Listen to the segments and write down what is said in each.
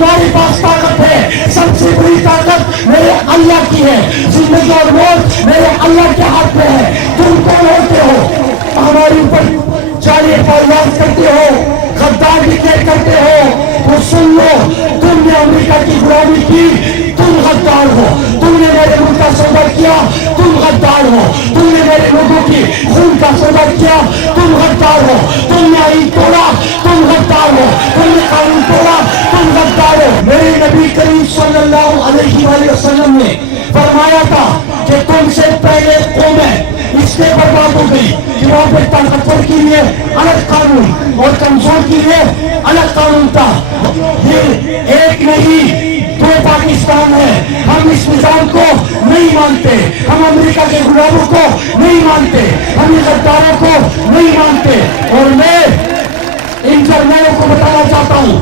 तुम्हारे पास ताकत है, सबसे बड़ी ताकत मेरे अल्लाह की है। जिंदगी और मौत मेरे अल्लाह के हाथ में है। तुम कौन होते हो हमारे ऊपर जालिए फौजदार करते हो, गद्दार डिक्लेयर करते हो? तो सुन लो, तुमने अमेरिका की गुलामी की, तुम गद्दार हो। तुमने मेरे मुल्क का सौदा किया, तुम गद्दार हो। तुमने मेरे लोगों की खून का सौदा किया, तुम गद्दार हो। तुमने आईन तोड़ा, तुम गद्दार हो। तुमने कानून तोड़ा, तुम गद्दार हो। मेरे नबी करीम सल्लल्लाहु अलैहि वसल्लम ने फरमाया था कि तुमसे पहले कौमें इसलिए बर्बाद हो गई कि वहां पे ताकतवर के लिए अलग कानून और कमजोर के लिए अलग कानून था। ये एक नहीं दो पाकिस्तान है। हम इस निजाम को नहीं मानते, हम अमेरिका के गुलामों को नहीं मानते, हम इन गद्दारों को नहीं मानते। और मैं इन जर्नलों को बताना चाहता हूं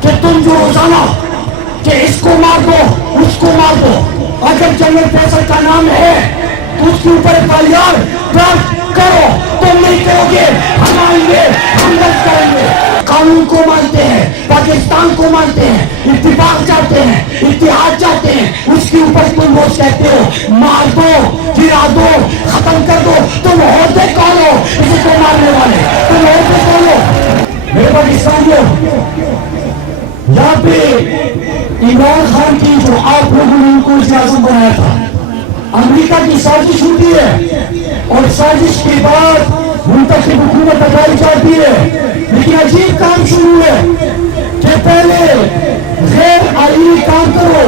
कि तुम जो रोजाना कि इसको मार दो उसको मार दो, अगर जनरल फैसल का नाम है तो उसके ऊपर FIR दर्ज करो। तुम नहीं करोगे, हम आएंगे, हम दर्ज करेंगे। कानून को मानते हैं, पाकिस्तान को मानते हैं, इत्तेफाक चाहते हैं, इत्तेहाद चाहते हैं, उसके ऊपर तुम रोज कहते हो मार दो, गिरा दो, खत्म कर दो। तुम होते कौन हो इसे को मारने वाले? तुम होते कौन हो? मेरे पाकिस्तानियों, यहाँ पे इमरान खान की जो आप लोगों ने उनको इजाजत बनाया था, अमेरिका की साजिश होती है और साजिश के बाद मुंतखब हुकूमत हटाई जाती है। लेकिन अजीब काम शुरू है कि पहले गैर आईनी काम करो,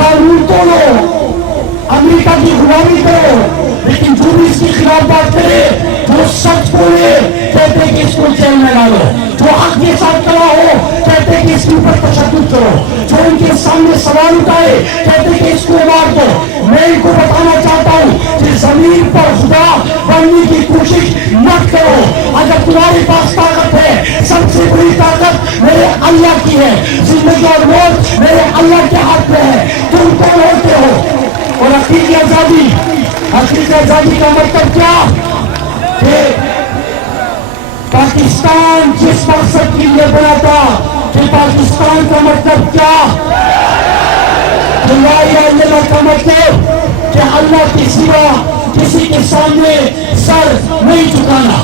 कानून तोड़ो, अमेरिका की गुलामी करो, लेकिन जो भी इसके खिलाफ बात करे, जो सच बोले, कहते कि इसको जेल में डालो। जो हक के साथ खड़ा हो, कहते कि इसके ऊपर तशद्दुद करो। जो उनके सामने सवाल उठाए, कहते कि इसको मार दो। मैं इनको बताना चाहता हूँ कि जमीन पर खुदा बनने की कोशिश मत करो। अगर तुम्हारे पास ताकत है, सबसे बड़ी ताकत मेरे अल्लाह की है। जिंदगी और मौत मेरे अल्लाह के हाथ में है। तुम कौन होते हो? और अकीदी आजादी का मतलब क्या? कि पाकिस्तान जिस मकसद के लिए बना था, कि पाकिस्तान का मतलब क्या? ला इलाहा इल्लल्लाह का मतलब कि अल्लाह के सिवा किसी के सामने सर नहीं झुकाना।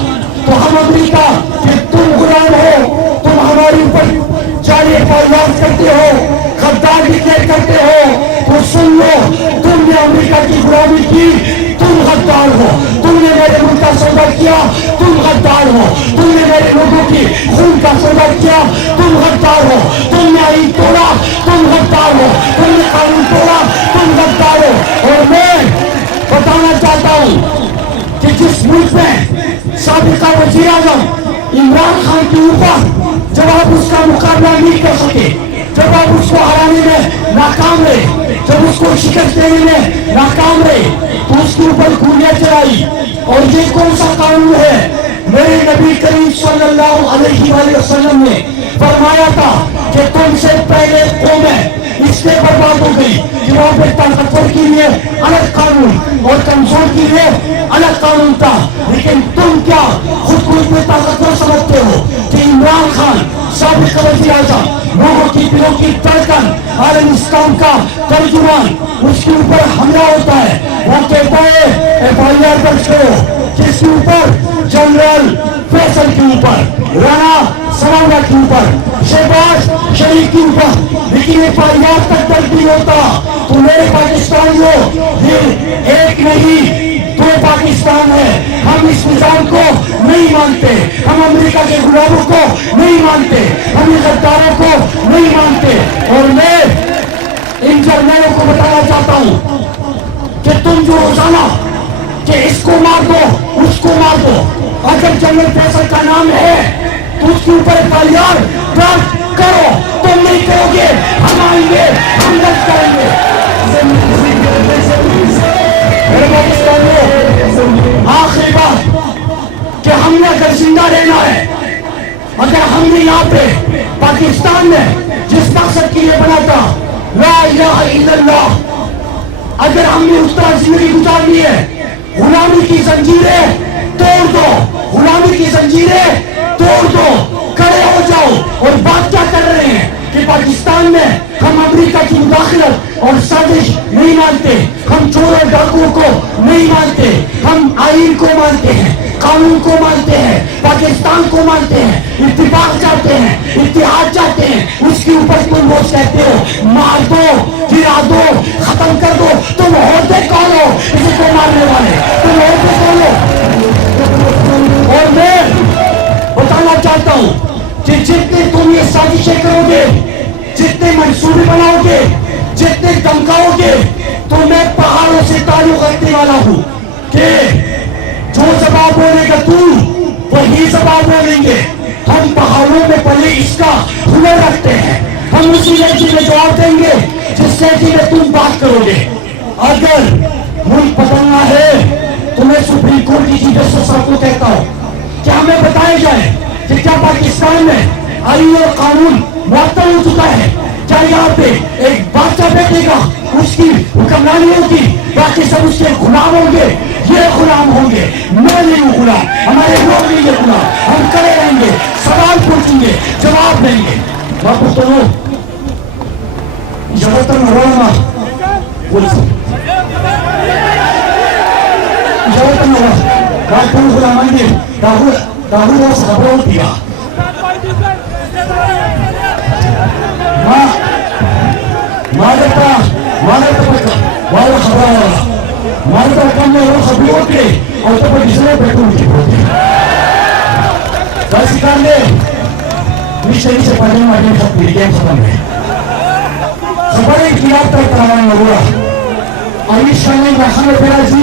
तो हम अमेरिका कि तुम गुलाम हो, तुम हमारे ऊपर जालिए फौजदार करते हो, गद्दार डिक्लेयर करते हो। तो सुन लो, तुमने अमेरिका की गुलामी की, तुम गद्दार हो। तुमने मेरे मुल्क का सौदा किया, तुम गद्दार हो। तुमने मेरे लोगों की खून का सौदा किया, तुम गद्दार हो। तुमने आईन तोड़ा, तुम गद्दार हो। तुमने कानून तोड़ा, तुम गद्दार हो। और मैं बताना चाहता हूँ कि जिस मुल्क में साबिका वज़ीर आज़म इमरान खान के ऊपर जब आप उसका मुकाबला नहीं कर सके, जब आप उसको हराने में नाकाम रहे, जब उसको शिकस्त देने में नाकाम रहे, तो उसके ऊपर गोलियां चलाई। और ये कौन सा कानून है? मेरे नबी करीम सल्लल्लाहु अलैहि वसल्लम ने फरमाया था कि तुमसे पहले कौमें इसलिए बर्बाद हो गई कि वहां पे ताकतवर के लिए अलग कानून और कमजोर के लिए अलग कानून था। लेकिन तुम क्या खुद को इतने ताकतवर समझते हो कि इमरान खान साबिक वज़ीर आज़म, लोगों की दिलों की धड़कन, आलम इस्लाम का तर्जुमान, उसके ऊपर हमला होता है, वो कहता है FIR दर्ज करो। किसके ऊपर? जनरल फैसल के ऊपर, राणा सनाउल्लाह के ऊपर, शहबाज शरीफ के ऊपर। लेकिन FIR तक दर्ज नहीं होता। तो मेरे पाकिस्तानियों, ये एक नहीं दो पाकिस्तान है। हम इस निजाम को नहीं मानते, हम अमेरिका के गुलामों को नहीं मानते, हम इन गद्दारों को नहीं मानते। और मैं इन जर्नलों को बताना चाहता हूँ कि तुम जो रोजाना कि इसको मार दो उसको मार दो, अगर जनरल फैसल का नाम है तो उसके ऊपर FIR दर्ज करो। तुम नहीं करोगे, हम आएंगे, हम दर्ज करेंगे। आखिरी बात कि हमने अगर जिंदा रहना है, अगर हमने यहाँ पे पाकिस्तान में जिस मकसद के लिए बना था ला इलाहा इल्लल्लाह, अगर हमने उस तरह जिंदगी गुजारनी है, गुलामी की जंजीरें तोड़ दो, गुलामी की जंजीरें तोड़ दो, खड़े हो जाओ। और बात क्या कर रहे हैं कि और साजिश नहीं मानते, हम चोर और डाकुओं को नहीं मानते, हम आईन को मानते हैं, कानून को मानते हैं, पाकिस्तान को मानते हैं, इत्तेफाक चाहते हैं, इत्तेहाद चाहते हैं। उसके ऊपर तुम रोज कहते हो मार दो, गिरा दो, खत्म कर दो। तुम होते कौन हो इसी को मारने वाले? तुम होते कौन हो? और मैं बताना चाहता हूं कि जितने तुम ये साजिशें करोगे, जितने मंसूबे बनाओगे, जितने धमकाओगे, तो मैं पहाड़ों से ताल्लुक रखने वाला हूं कि जो जवाब बोलेगा तू वही जवाब बोलेंगे। हम पहाड़ों में पले इसका हुनर रखते हैं, हम उसी लहजे में जवाब देंगे जिस लहजे में तुम बात करोगे। अगर मुल्क बदलना है तो मैं सुप्रीम कोर्ट की चीफ जस्टिस साहब को कहता हूं कि हमें बताया जाए कि क्या पाकिस्तान में आईन और कानून मुअत्तल हो चुका है? क्या यहाँ पे एक बादशाह बैठेगा, उसकी हुक्मरानी होगी, बाकी सब उसके गुलाम होंगे? ये गुलाम होंगे, मैं नहीं हूँ गुलाम, हमारे लोग नहीं है गुलाम। हम खड़े रहेंगे, सवाल पूछेंगे, जवाब देंगे। बापू तो जबरदस्त रोमा राहुल गुलामांगे राहुल राहुल खबरों दिया వాళ్ళ ఖబరాల వాళ్ళ రకంలో సభ్యులు ఉంటే అవతల దిశలో పెట్టుకుంటే బస్కాండే మిషన్ से पढ़ने वाले सब पीड़ित खबर है खबर है कि आप तक कराना होगा आयुष्मान ने रखा मेरा जी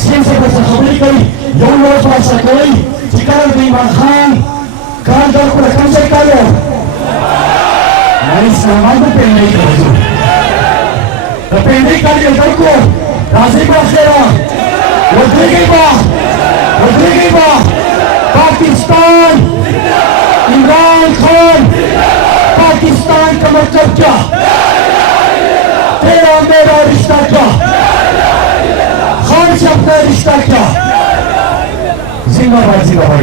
सीएम से बस खबर करी यौन लोग पास कोई ठिकाना नहीं खान कान दर को रकम से कालो मैं इस सामान को पेन नहीं करूँ तो पेन नहीं कर दिया दर को राजी पास लेना वजरेगी बा पाकिस्तान इमरान खान पाकिस्तान का मतलब क्या? तेरा मेरा रिश्ता क्या? खान से अपना रिश्ता क्या? जिंदाबाद जिंदाबाद।